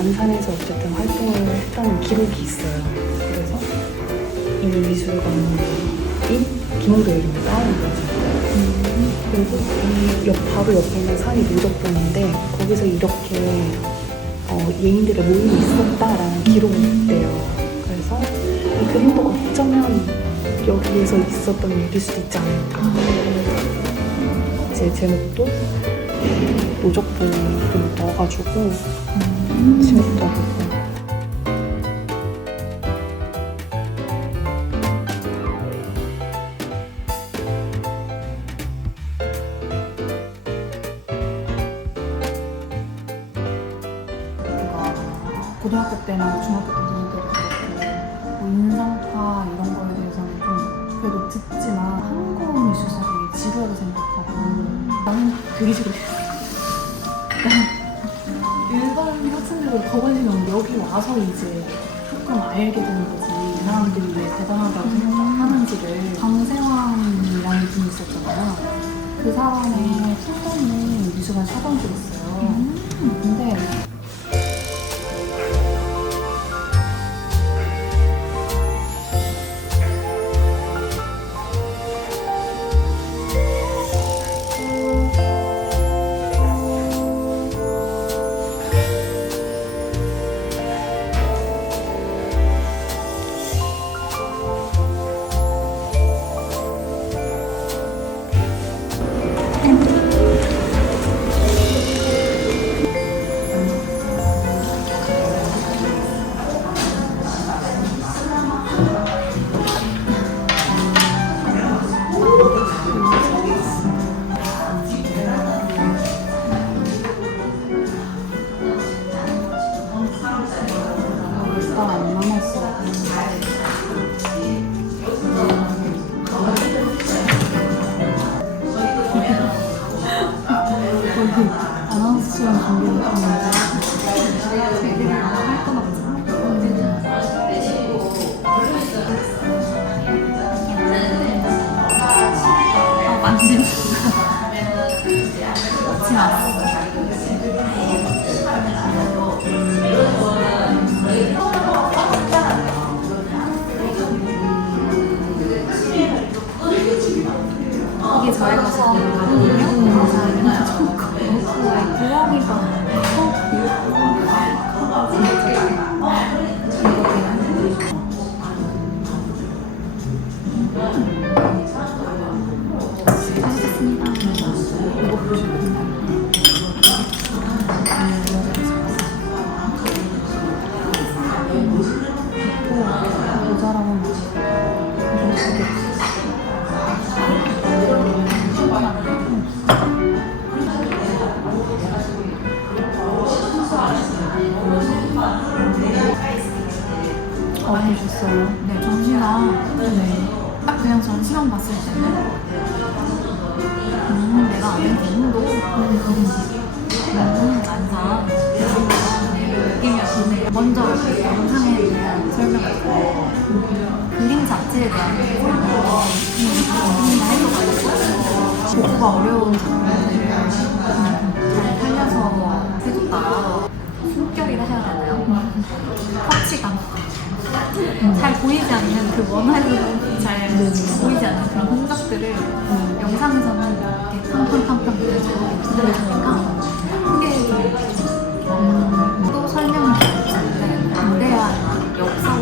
안산에서 어쨌든 활동을 했다는 기록이 있어요. 그래서 이 미술관이 김홍도 이름을 따온 거죠. 그리고 이 바로 옆에 있는 산이 노적봉인데 거기서 이렇게 예인들의 모임이 있었다라는 기록이 있대요. 그래서 이 그림도 어쩌면 여기에서 있었던 일일 수도 있지 않을까. 제 제목도 노적봉을 넣어가지고 재밌더라고요. 고등학교 때나 중학교 때 들을 때도 그렇고 뭐 인상파 이런 거에 대해서는 좀 그래도 듣지만 한국 미술사 되게 지루하게 생각하고 나는 되게 지루했어. 일반 학생들은 더 관심이 없는데 여기 와서 이제 조금 알게 되는 거지. 이 사람들이 왜 대단하다고 생각하는지를. 강세왕이라는 분이 있었잖아요. 그 사람의 풍선을 미술관 사본 적이 있어요. 근데 안 남았어. 거의 아나운서 시간 준비를 했는데 할 건 없지. 마침 왔어. 이게 저희가 지금 가거든요. 고양이가 모자라면 어떠셨어요? 네, 전시랑 딱 그냥 전시만 봤을 때는 내가 아는 개인도 안산 느낌이었는데 먼저 영상에 대한 설명을 듣고 그림 자체에 대한 설명을 해줘가지고 보고가 어려운 장면들을 잘 살려서 해줬다. 품격이라 해야 되나요? 터치감. 잘 보이지 않는 그 원화로 잘 보이지 않는 그런 흔적들을 영상에서는 이렇게 팡팡팡팡 들려주니까 그게 또 설명을 드렸는데 담대한 역사를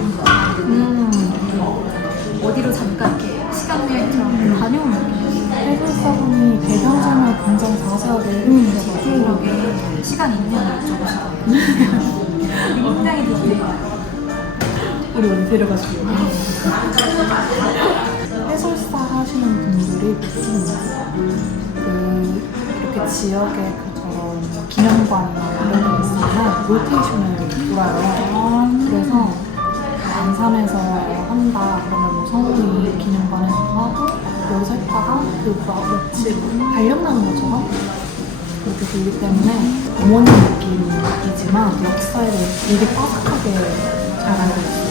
어디로 잠깐 이렇게 시간 여행처럼 다녀온 느낌. 해설사분이 배경장면 굉장히 자세하게 디테일하게 시간 있냐고 여쭤보시거든요. 굉장히 디테일해요. 우리 어디 데려가시려고. 해설사 하시는 분들이 보시는 이렇게 지역에 저런 기념관이나 이런 데 있으면 로테이션을 돌아요. 그래서 안산에서 한다 그러면 뭐 성훈이 기념관에서 하고 여기서 했다가 그 며칠 발령나는 것처럼 그렇게 들기 때문에 어머니 느낌이지만 역사에 대해서 되게 빠삭하게 잘 알고 있어요.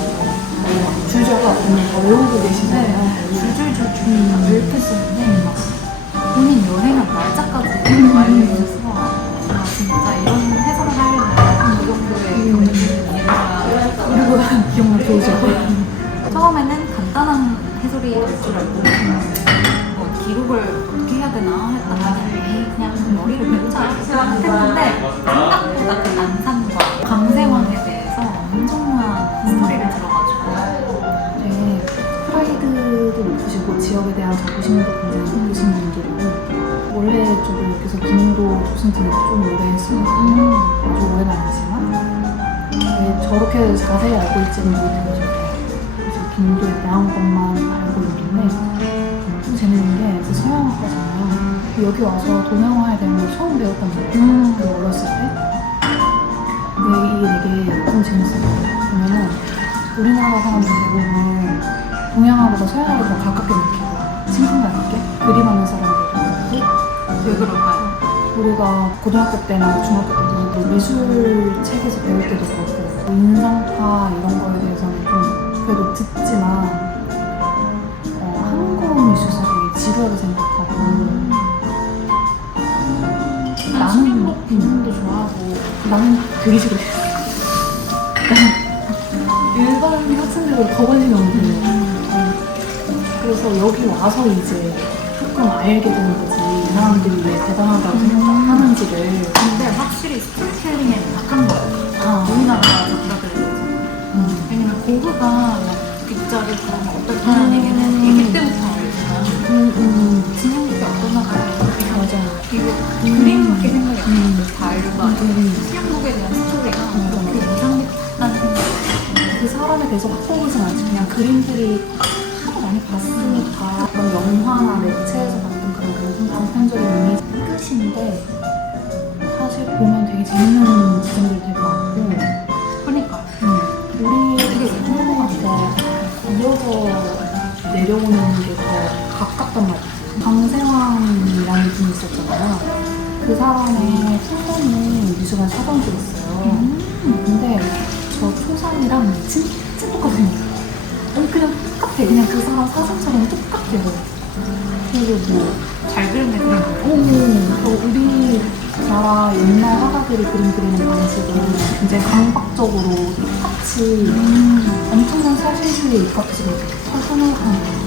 줄저가 외우고 계시잖아요. 줄줄줄줄 이렇게 쓰는데 본인 여행한 날짜까지 알려주셔서 진짜 이런 해설을 하려면 정도의 우리보다 기억력 좋으죠. 처음에는 간단한 해설이 될 줄 알고 뭐 기록을 어떻게 해야 되나 했다가 그냥 머리를 배우자 생각했는데 생각보다 그 난산과 강세왕에 대해서 엄청난 스토리를 들어가지고 네, 프라이드도 높으시고 지역에 대한 자부심도 굉장히 높으신 분들이고 원래 저도 여기서 김도 조선팀에서 좀 오래 했으니까 아주 오래는 아니지만 왜 저렇게 자세히 알고 있지는 못해가지고 그래서 김도에 대한 것만 알고 있는데 좀 재밌는 게 그 서양학과잖아요. 여기 와서 동양화에 대한 걸 처음 배웠단 말이에요. 그 어렸을 때. 근데 이게 되게 좀 재밌어요. 보면은 우리나라 사람들 대부분 동양화보다 서양화를 더 가깝게 느끼고 친근감 있게 그림하는 사람들도 왜 그럴까요? 우리가 고등학교 때나 중학교 때도 미술 책에서 배울 때도 그렇고 인상파 이런 거에 대해서는 좀 그래도 듣지만 한국 미술사를 지루하게 생각하고 나는 인상도 좋아하고 나는 되게 싫어해. 일반 학생들보다 더 관심이 없는 그래서 여기 와서 이제 조금 알게 되는 거지. 이 사람들이 왜 대단하다고 생각하는지를. 근데 확실히 스토리텔링에 약한 것 같아요. 우리나라 작가들에 왜냐면 고흐가 빗자루 그런 거 어떻다는 얘기는 얘기 때부터 알지만 진영국이 어떠나가 맞아요. 이거 그림밖에 생각이 안 나는데 자유가 수영복에 대한 스토리가 이렇게 이상 깊다는 생각이 그 사람에 대해서 확보하진 않지. 그냥 그림들이 하도 많이 봤으니까 그런 영화나 매체에서 봤던 그런 단편적인 이미지 끝인데 사실 보면 되게 재밌는 지점들이 되게 많고 그러니까 우리 되게 한국한테 이어서 내려오는 게 더 가깝단 말이지. 강세왕이라는 분이 있었잖아요. 그 사람의 초상이 미술관 사범도 있어요. 근데 저 초상이랑 진짜 똑같아 생겼어요. 그냥 똑같아. 그냥 그 사람 사진처럼 똑같아요. 그리고 뭐 잘 그렸네 그런 거. 우리나라 옛날 화가들이 그림 그리는 방식은 굉장히 강박적으로 똑같이 엄청난 사실주의에 입각해서 서선을 하는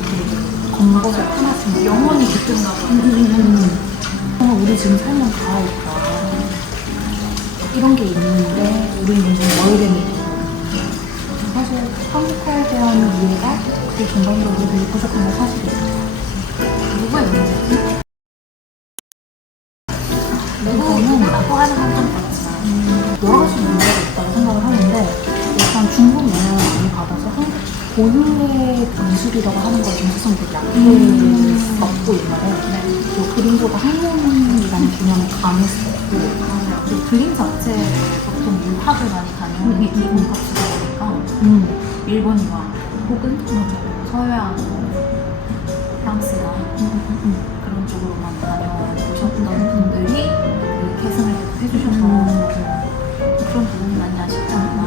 검거서 하나씩 영원히 깃든가 봐. 그러면 우리 지금 살면 다 알까. 이런 게 있는데 우리는 좀 멀게 느끼고 사실 한국화에 대한 이해가 되게 전반적으로 되게 부족한 건 사실이에요. 누구의 문제지? 누구라고 하는 건 좀 그렇지만 여러 가지 문제가 있다고 생각을 하는데 일단 중국 영향을 많이 받아서 한국 본인의 미술이라고 하는 걸 정체성이 되게 약했었고 옛날에 또 그림보다 학문이라는 개념을 강했었고 그 그림 자체에 보통 유학을 많이 다녀오는 게 미국 값이다 보니까 일본이와 혹은 서양, 프랑스나 그런 쪽으로만 다녀오셨던 분들이 그 계승을 계속 해주셔서 그런 부분이 많이 아쉽지 않나.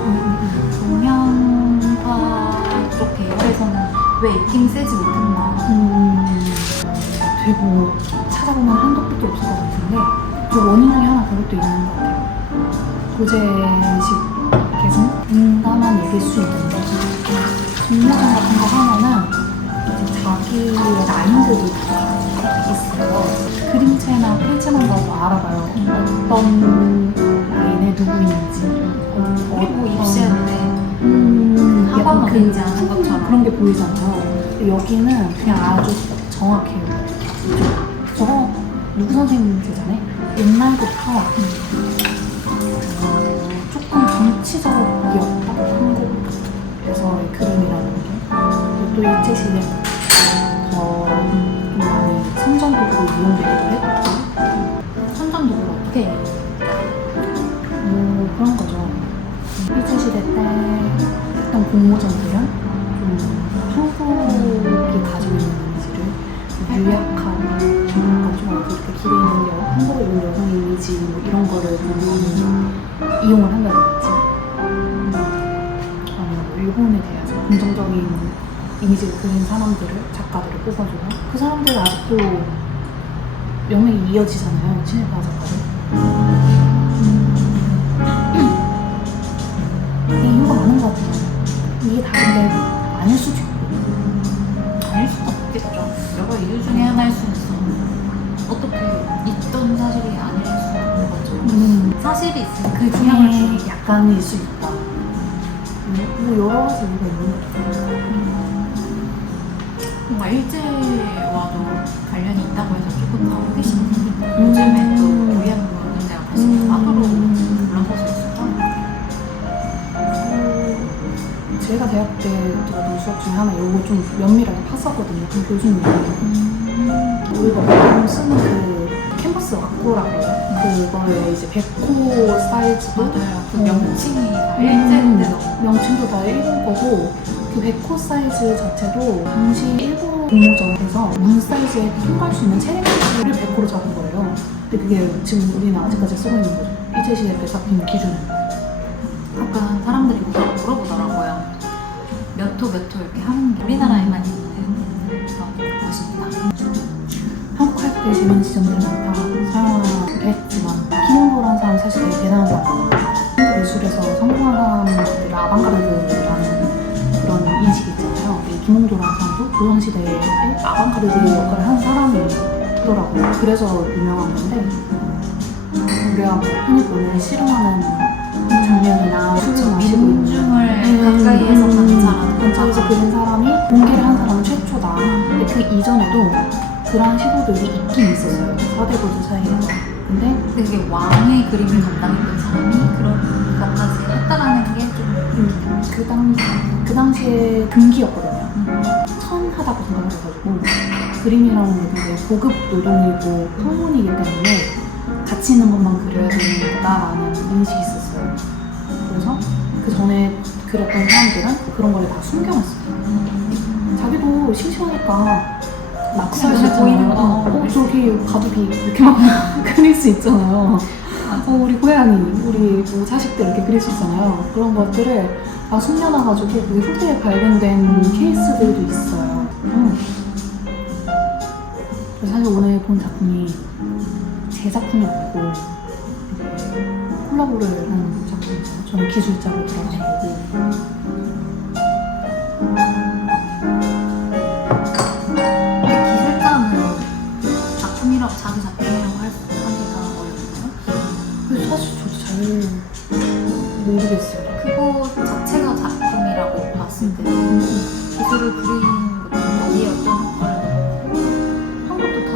동양화 쪽 계열에서는 왜 입김 세지 못했나. 되게 뭐 찾아보면 한도 끝도 없을 것 같은데 그 원인 중에 하나 그것도 있는 것 같아요. 도제식 계승? 얘기일 수 있는데 공모전 같은 거 하면은 이제 자기의 라인들도 다 있어요. 그림체나 필체만 봐도 알아봐요. 어떤 라인에 누구 있는지. 그리고 입시할 때 약간 학원 어딘지 아는 것처럼 그런 게 보이잖아요. 근데 여기는 그냥 아주 정확해요. 저거 누구 선생님 제자네? 옛날부터 조금 정치적이었다. 한국에서의 그림이라는 게. 또 일제시대 더 많이 선전도구로 이용되기도 했고. 선전도구를 어떻게 해요? 뭐 그런 거죠. 일제시대 때 했던 공모전들은 좀 한국이 가지고 있는 이미지를 유약하고 뭔가 좀 이렇게 길에 있는 한국에 있는 여성 이미지 뭐 이런 거를 많이 이용을 한다든지 아니면 뭐 일본에 대해서 긍정적인 이미지를 그린 사람들을 작가들을 뽑아줘요. 그 사람들은 아직도 명맥이 이어지잖아요. 친일파 작가들. 이게 이유가 많은 것 같아요. 이게 다른데 아닐 수도 있고. 아닐 수도 없겠죠. 여러 이유 중에 하나일 수는 있어. 어떻게 있던 사실이 아닐 수 없는 거죠. 사실이 있으면 그 분명할 수 중에 약간일 수 있다. 뭐 여러 가지 이유가 있는 것 같아요. 뭔가 일제와도 관련이 있다고 해서 조금 더 호기심이 생긴다. 요즘에 또 위안부 문제가 다시 빠도로 올라서고 있어서 제가 대학 때 들었던 수업 중에 하나 이거 좀 면밀하게 팠었거든요. 그 교수님이 우리가 보통 쓰는 그 캔버스 와꾸라고 해요. 그거에 이제 100호 사이즈도 맞아요. 그 명칭이 다 일제인데도 명칭도 다 일본 거고 그 100호 사이즈 자체도 당시 일본 공모전에서 문 사이즈에 통과할 수 있는 체력을 100호로 잡은 거예요. 근데 그게 지금 우리는 아직까지 쓰고 있는 거죠. 일제시대 때 잡힌 기준은. 가끔 사람들이 물어보더라고요. 몇 호 이렇게 하는 게 우리나라에만 있는 그런 것입니다. 한국 할 때 재밌는 지점들은 다 사용을 했지만 김홍도라는 사람 사실 되게 대단한 사람이에요. 한국 미술에서 성공한 사람들을 아방가르드라는 그런 인식이 있잖아요. 근데 김홍도라는 사람도 조선시대에 아방가르드 역할을 한 사람이더라고요. 그래서 유명한 건데 우리가 흔히 보는 씨름하는 장면이나 술을 마시고 있는 민중을 가까이에서 관찰하는 근처에서 그린 사람이 공개를 한 사람은 최초다. 근데 그 이전에도 그러한 시도들이 있긴 있었어요. 4대 고조 사이에서. 근데 그게 왕의 그림을 담당했던 사람이 그런 것까지 했다라는 게 좀 그 당시에 금기였거든요. 천하다고 생각을 해가지고 그림이라는 게 굉장히 고급 노동이고 학문이기 때문에 가치 있는 것만 그려야 되는 거다라는 인식이 있었어요. 그래서 그 전에 그렸던 사람들은 그런 걸 다 숨겨놨어요. 자기도 심심하니까 막 그냥 써있잖아요. 보이는 거. 저기 가두기 이렇게 막 그릴 수 있잖아요. 우리 고양이, 우리 뭐 자식들 이렇게 그릴 수 있잖아요. 그런 것들을 다 숨겨놔가지고 그게 후대에 발견된 케이스들도 있어요. 그래서 사실 오늘 본 작품이 제 작품이 아니고 콜라보를 한 작품이죠. 저는 기술자로 들어간 거고. 기술자는 작품이라고 자기 작품이라고 하기가 어렵나요? 근데 사실 저도 잘 모르겠어요. 그거 자체가 작품이라고 봤을 때 기술을 부리는 것도 어디에 어떤 효과를 한 것도 다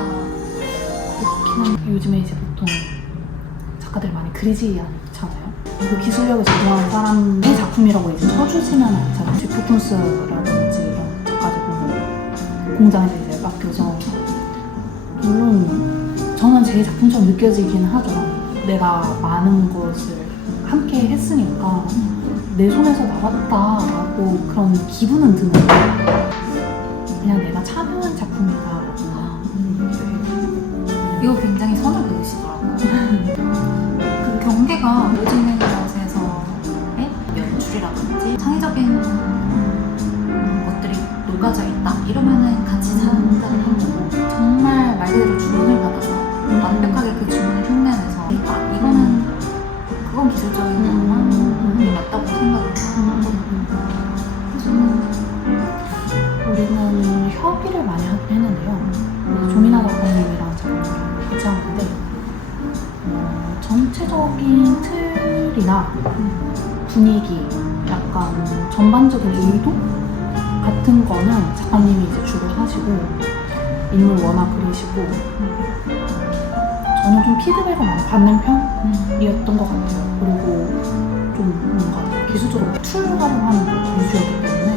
그렇긴 한데 요즘에 이제 보통 작가들 많이 그리지 않잖아요. 그 기술력을 제공한 사람의 작품이라고 이제 쳐주지는 않잖아요. 제프콘스라든지 이런 작가들 보면 공장에서 이제 맡겨서 물론 저는 제 작품처럼 느껴지긴 하죠. 내가 많은 것을 함께 했으니까 내 손에서 나왔다라고 그런 기분은 드는데 그냥 내가 참여한 작품이다. 이거 굉장히 선을 그으시더라고요. 그 경계가 모지는 것에서의 연출이라든지 창의적인 것들이 녹아져 있다 이러면은 같이 산다는 거고 정말 말 그대로 주문을 받아서 완벽하게 그 주문을 흉내내서 이거는 그건 기술적인 거구나 맞다고 생각을 하거든요. 그래서 우리는 협의를 많이 했는데요. 조미나 작가님이랑 작가님이랑 같이 하는데 전체적인 틀이나 분위기, 약간 전반적인 의도 같은 거는 작가님이 이제 주로 하시고 인물 워낙 그리시고 저는 좀 피드백을 많이 받는 편이었던 것 같아요. 그리고 좀 뭔가 기술적으로 툴 활용하는 위주였기 때문에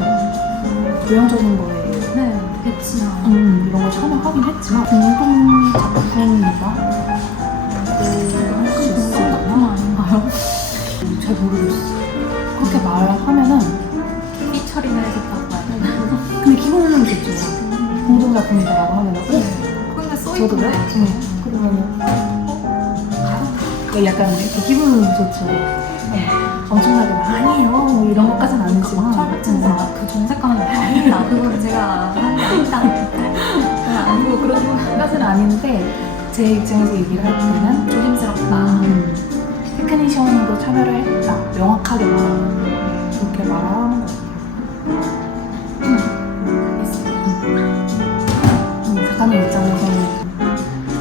조형적인 거에 네, 그치만 이런 걸 참여하긴 했지만 공동 작품이다 할 수 있으려나? 작품 아닌가요? 잘 모르겠어요. 그렇게 말하면은 삐처리나 해서 봐봐야 되나? 근데 기분은 좋죠. 공동 작품이다라고 하면은 근데 저도요? 써있던데 그러면은 약간 이렇게 기분은 좋죠. 엄청나게 많이요 뭐 이런 것까지는 아니지만 철같은 그 정색감은 아니다. 그건 제가 하는 게 아니다. 그건 아니고 그런 것까지는 아닌데 제 입장에서 얘기를 할 때는 조심스럽다. 테크니션으로 참여를 했다 명확하게 말하는 말하는 거 같아요. 작가님 입장에서는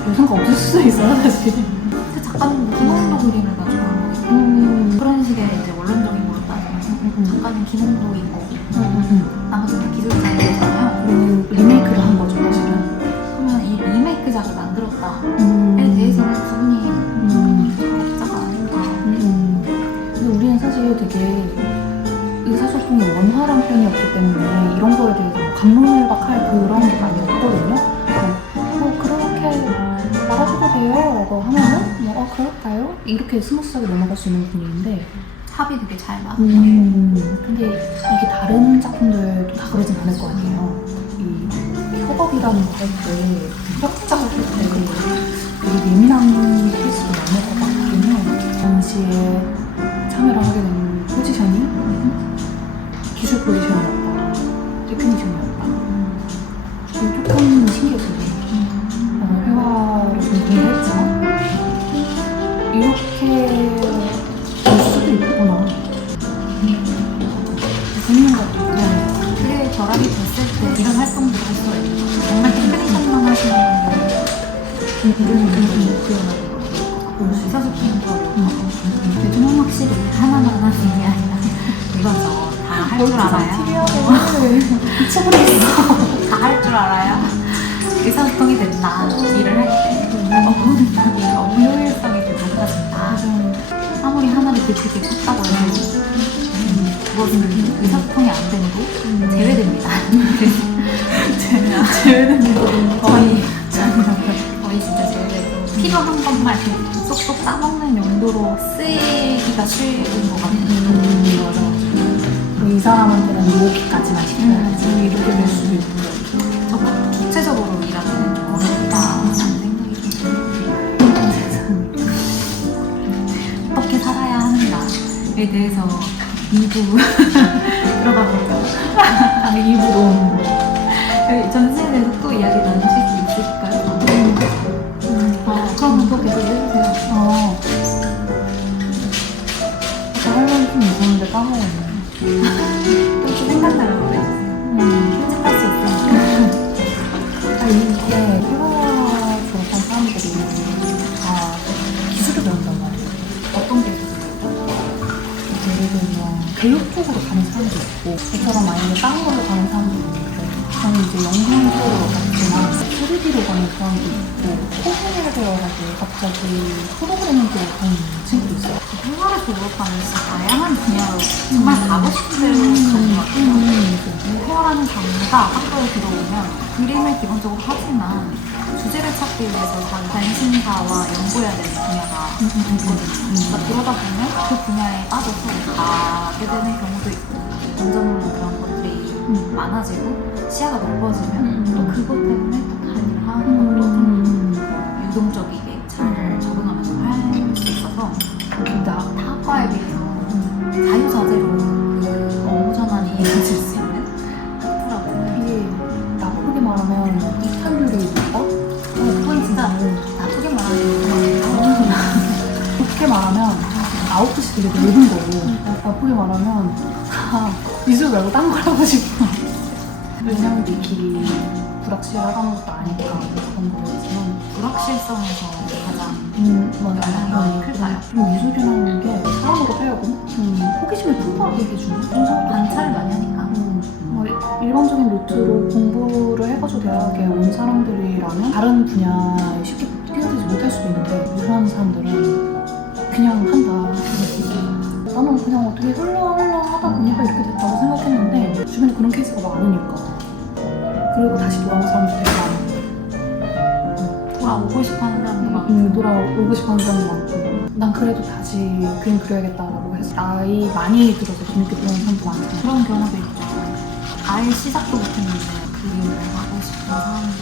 별 생각 없을 수도 있어요, 사실. 근데 작가님도 김홍도 그림을 다 좋아하고 그런 식의 이제 원론적인 걸 따지면 작가님 김홍도인 거고 나머지는 다 기술자이잖아요. 그리고 리메이크를 한 거죠, 사실은. 그러면 이 리메이크작을 만들었다에 대해서는 두 분이 작업자가 아닌가. 근데 우리는 사실 되게 의사소통이 원활한 편이었기 때문에 이런 거에 대해서 감론을박할 그런 게 많이 없거든요. 뭐 그렇게 말하셔도 돼요 라고 하면은 뭐 그럴까요? 이렇게 스무스하게 넘어갈 수 있는 분위기인데 합이 되게 잘 맞아요. 근데 이게 다른 작품들도 다 그러진 않을 거 아니에요. 이 협업이라는 거 할 때 협작을 할 때 되게 예민한 케이스도 많을 것 같긴 해요. 당시에 참여를 하게 된 포지션이 기술 포지션이었다, 테크니션이었다. 조금 신기했어요. 회화를 좀 공부했지만 이렇게 볼 수도 있구나. 재밌는 것 같아요. 그게 결합이 됐을 때 이런 활동도 할 수가 있는 거죠. 정말 테크니션만 하시는 분들은 이런 표현하는 거 의사소통도 어려워. 요즘은 확실히 하나만 하는 게 아니라 이것저것 다 할 줄 알아요. 미쳐버리겠어. 다 할 줄 알아요. 의사소통이 된다. 일을 할 때. 업무 효율성이 좀 높아진다. 아무리 하나를 깊게 쳤다고 해도 그것은 의사소통이 안 되고 제외됩니다. 제외됩니다. 거의 진짜 제외되고 필요한 것만 이렇게 쏙쏙 따먹는 용도로 쓰이기가 쉬운 것 같아요. 맞아. 이 사람한테는 이렇게까지만 시켜야지 이렇게 될 수도 있고. 적극 구체적으로 일하기는 좀 어렵다라는 생각이 좀 들어요. 어떻게 살아야 하는가에 대해서 2부 들어가 볼까요? 아니 일부러 전시에 대해서 또 이야기 나누실 수 있으실까요? 그럼 또 계속 해주세요. 아까 할 말이 좀 있었는데 까먹었네. 또 생각나면 보내주세요. 편집할 수 있으니까. 이게 회화 졸업한 사람들이 다 기술을 배운단 말이에요. 어떤 게 있어요? 예를 들면 교육 쪽으로 가는 사람도 있고 저처럼 아니면 다른 걸로 가는 사람도 있는데 저는 이제 영상 쪽으로 갔지만 3D로 가는 사람도 있고 코딩을 배워가지고 갑자기 프로그래밍 쪽으로 가는 친구도 있어요. 회화를 졸업하면 진짜 다양한 분야로 정말 가고 싶은 대로 가는 것 같아요. 회화라는 장르가 학교에 들어오면 그림을 기본적으로 하지만 주제를 찾기 위해서 자기 관심사와 연구해야 되는 분야가 있거든요. 그러니까 그러다 보면 그 분야에 빠져서 가게 되는 경우도 있고 던져놓는 그런 것들이 많아지고 시야가 넓어지면 또 그것 때문에 또 다른 일을 하는 것도 좀 유동적이게 잘 적응하면서 할 수 있어서 타 학과에 비해서 자유자재로 그 업무 전환이 이루어질 수 있는 학부라고 생각해요. 이게 나쁘게 말하면 이탈률이 높다? 그건 진짜 나쁘게 말하면 좋게 말하면 아웃풋이 되게 넓은 거고 나쁘게 말하면 다 미술 말고 딴 걸 하고 싶어. 왜냐면 이 길이 불확실하다는 것도 아니까 그런 거겠지만 불확실성에서 가장 맞아. 영향이 클까요? 좀 미술이라는 게 사람으로 하여금 호기심을 풍부하게 해주는 그런 사람도 관찰을 많이 하니까 뭐 일반적인 루트로 공부를 해가지고 대학에 온 사람들이라면 다른 분야에 쉽게 뛰어들지 못할 수도 있는데 미술하는 사람들은 그냥 한다. 나는 그냥 어떻게 흘러 하다 보니까 이렇게 됐다고 생각했는데 주변에 그런 케이스가 많으니까 그리고 다시 돌아온 사람도 되게 많고 돌아오고 싶어하는 사람도 많고 돌아오고 싶어하는 사람도 많고 난 그래도 다시 그림 그려야겠다라고 해서 나이 많이 들어서 재밌게 들어오는 사람도 많잖아. 그런 경우도 있죠. 아예 시작도 못했는데 그림을 하고 싶은 사람도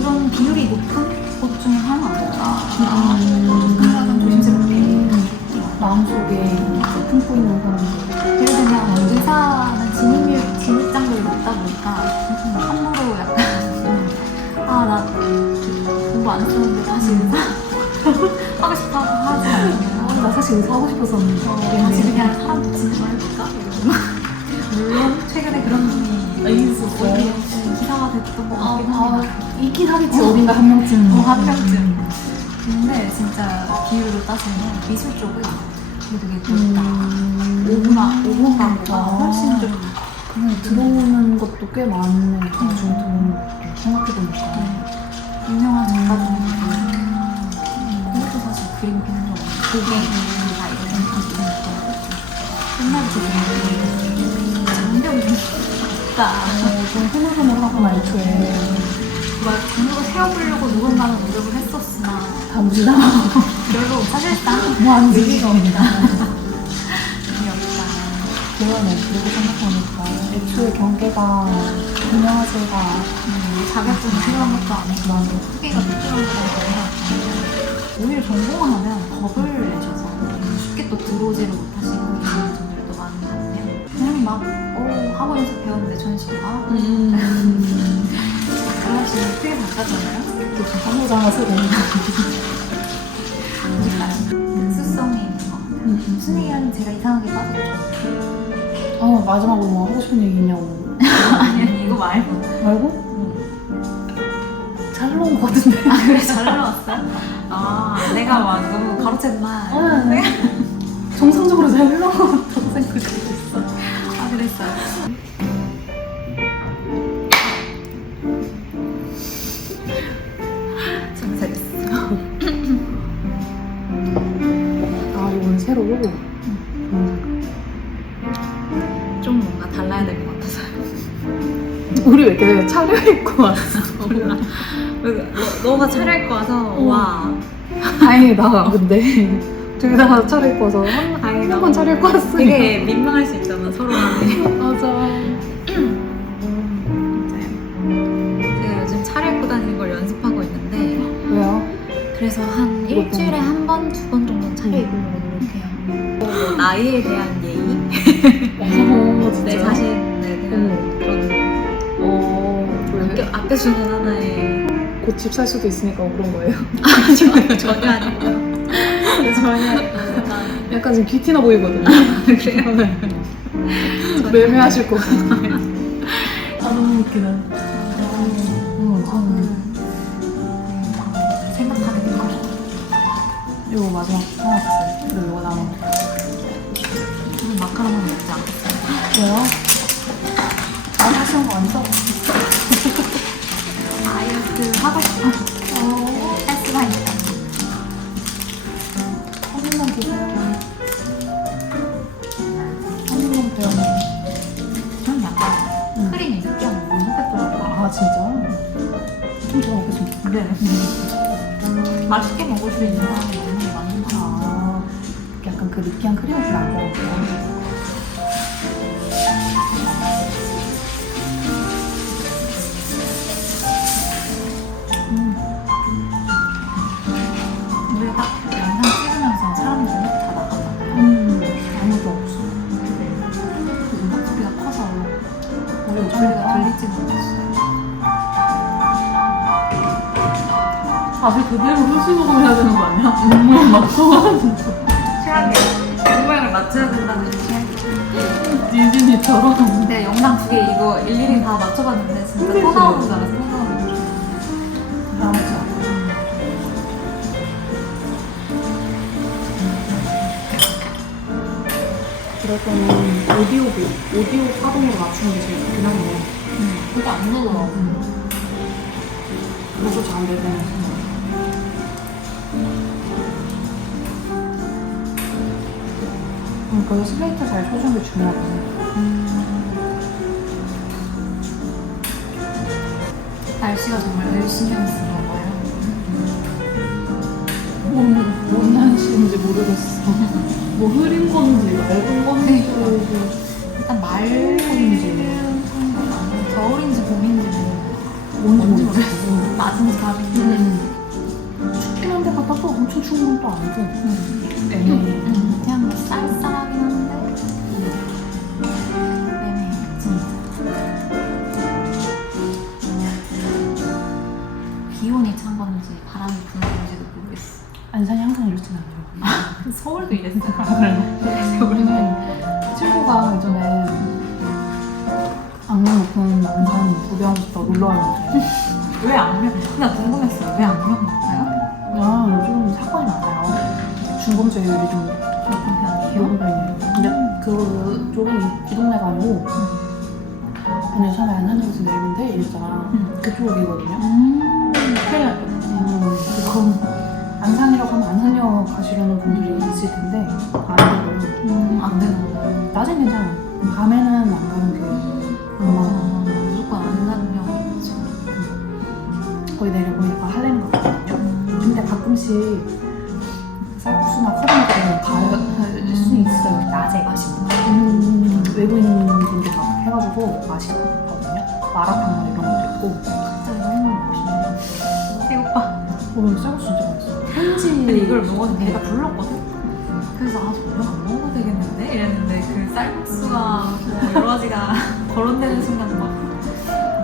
그런 비율이 높은 것 중에 하나 아닐까 생각은 조심스럽게 마음속에 품고 있는 사람들. 예를 들면 의사는 진입장벽이 높다 보니까 함부로 약간 나 공부 안 했었는데 다시 의사 하고 싶다고 하지 않으면 나 사실 지금 사고 싶었었는데. 다시 그냥 사람 붙이는 거 해볼까? 이러고. 물론 최근에 그런 분이 있었어요. 기사가 됐던 것 같긴 합니다. 있긴 하겠지, 어딘가 한 명쯤. 한 명쯤. 근데 진짜 비율로 따지면 미술 쪽은 되게 넓다. 5분 가구가 훨씬 좀 그냥 들어오는 것도 꽤 많네. 나중에 들어오는 것도 생각해보니까. 유명한 작가들은 그것도 사실 그림 그리는 거 고객이나 이런 옛날부터 장벽이 좀 있다. 좀 흐물흐물하구나, 애초에. 막 전국을 세워보려고 누군가는 노력을 했었으나 다 무시다. 별로 사실상 뭐 하는지 의미가 없다. 재미없다. 그러네, 그러고 생각하니까. 애초에 경계가 유명하지가 자격증이 필요한 것도 아니고 크기가 필요한 것도 아니고 오히려 전공을 하면 겁을 내셔서 쉽게 또 들어오지를 못하시고 이런 분들도 많은 것 같아요. 그냥 막 학원에서 배웠는데 전시가 그러시면 크게 바꿨잖아요. 또 사무장을 쓰고. 특수성이 있는 것 같아요. 무슨 얘기하면 제가 이상하게 빠졌죠. 마지막으로 뭐 하고 싶은 얘기 있냐고. 아니 이거 말고. 말고? 잘 나온 것 같은데. 아 그래 잘 나왔어요? 아 내가 막 너무 가로챘나? 네. 정상적으로 잘 흘러간 것 같다고 생각하고 있어. 아 그랬어요. 정색했어. 이건 새로. 좀 뭔가 달라야 될 것 같아서. 우리 왜 이렇게 차려입고 왔어? 몰라. 너가 차려입고 와서 와. 다행이다, 근데. 둘 다 차려입고 와서 한 번 차려입고 왔으니까. 되게 민망할 수 있잖아 서로 간에. 맞아. 제가 요즘 차려입고 다니는 걸 연습하고 있는데 왜요? 그래서 한 일주일에 한 번, 두 번 정도는 차려입으려고 노력해요. 나이에 대한 예의? 진짜. 내 자신에 대한 그런 아껴주는 하나의 곧 집 살 수도 있으니까 그런 거예요. 전혀 아니고요. 전혀 아니고요. 약간 지금 귀티나 보이거든요. 그래요? 매매하실 거 같아요. 너무 웃기다. 생각하게 된 거. 이거 마지막 하나 줬어요. 그리고 이거 남은 거. 마카롱은 먹지 않겠어요. 왜요? 하시는 거 아니죠? 다이어트 하고 싶어. 할 수가 있다. 한 입만 드세요. 한 입만 드세요. 저는 약간 크림이 느끼하면 못 먹겠더라고요. 진짜? 좀 더 먹겠습니다. 네. 맛있게 먹을 수 있는 사람이 먹는 게 맞는 거 약간 그 느끼한 크림을 별로 안 좋아하고요. 우리가 딱 영상 찍으면서 사람들이 다 나가잖아요. 아무도 없어. 음악 소리가 커서 우리 목소리가 들리지 못했어요. 다시 그대로 후시 녹음해야 되는 거 아니야? 눈물 막 쏟아지는 최악의 모양을 맞춰야 된다는 최악. 디즈니처럼. 근데 영상 두 개 이거 일일이 다 맞춰봤는데 진짜 또 나오는 줄 알았어. 또 나오는 줄 알았어. 그럴 때는 오디오 파동으로 맞추는 게 제일 좋긴 한데. 그게 안 되더라고. 그래서 잘 안 될 때는. 그래서 슬레이트 잘 쳐주는 게 중요하거든요. 날씨가 정말 늘 신경 쓰는 거예요. 뭔 날씨인지 모르겠어. 뭐 흐린 건지 맑은 건지 일단 맑은 건 아니고 겨울인지 봄인지 뭔지 모르겠어. 낮은 밤인지 춥긴 한데 갔다 또 엄청 추운 건 또 아니고. 애매해. 그냥 쌀쌀하긴 한데 애매해 진짜. 기온이 찬 건지 바람이 부는 건지도 모르겠어. 안산이 항상 이렇진 않아요. 서울 친구도 이랬어요. 친구가 예전에 악명 높은 남산 부병부터 놀러 왔는데 왜 악명? 나 궁금했어요. 왜 악명 높아요? 요즘 사건이 많아요. 중범죄율이 좀 높은 편이에요? 기록이 있는. 근데 그쪽이 이 동네가 아니고 아니 전에 안산역에서 내리면 돼 이랬잖아. 그쪽이거든요. 큰일 났거든요. 그럼 안산이라고 하면 안산역 가시려는 분들이 있을 텐데 안 되고 안 되나? 낮엔 괜찮아. 밤에는 안 가는 게 얼마나 무조건 안산역이지. 거기 내려보니까 할렘 같거든요. 근데 가끔씩 쌀국수나 커다랗게 갈 수 있어요. 낮에 맛있나? 외국인 분들 막 해가지고 맛있거든요. 마라탕 이런 것도 있고. 갑자기 너무 맛있네. 배고파. 쌀국수 진짜 맛있어. 현지 근데 이걸 먹었는데 배가 불렀거든? 그래서 저녁 안 먹어도 되겠는데? 이랬는데 그 쌀국수가 뭐 여러 가지가 거론되는 순간 막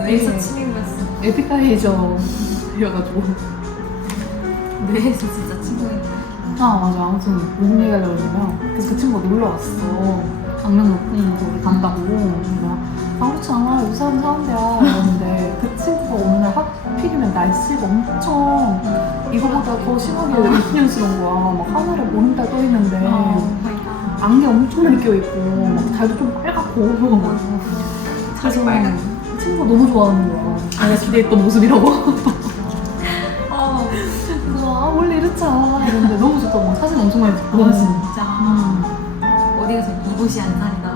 뇌에서 네. 침이 흘렀어. 에피타이저여가지고. 뇌에서 진짜 침이 흘렀어. 맞아. 아무튼 무슨 얘기하려고 그러냐면 그래서 그 친구가 놀러 왔어. 악명 높은 곳을 간다고. 내가 그렇지 않아. 여기 사는 사람들야 이러는데 그 친구가 어느 날 하필이면 날씨가 엄청 이거보다 더 심하게 이쁘년스러운 거야. 막 하늘에 보름달 떠 있는데 그러니까. 안개 엄청 많이 껴있고 막 달도 좀 빨갛고 그래서 빨갛- 친구가 너무 좋아하는 거야. 내가 기대했던 모습이라고. 그래서 원래 이렇지 않아 이랬는데 너무 좋다고 막 사진 엄청 많이 찍고 진짜. 어디 가서 이곳이 안산이다.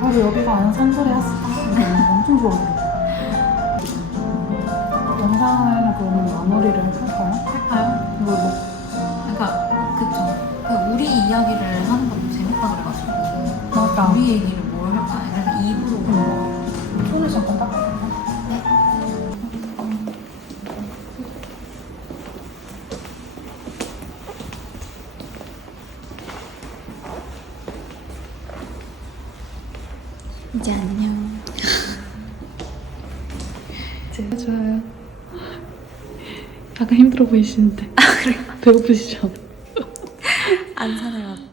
바로 여기가 안산소리 하스타 엄청 좋아하더라고. 영상을 그러면 마무리를 할까요? 할까요? 이걸 뭐 그러니까 그쵸. 그 우리 이야기를 하는 것도 재밌다 그래가지고 맞다. 우리 얘기를 뭘 할까? 그래서 입으로 손을 잠깐 닦아볼까? 이제 안녕. 제가 좋아요. 약간 힘들어 보이시는데. 배고프시죠? 안산에 왔다.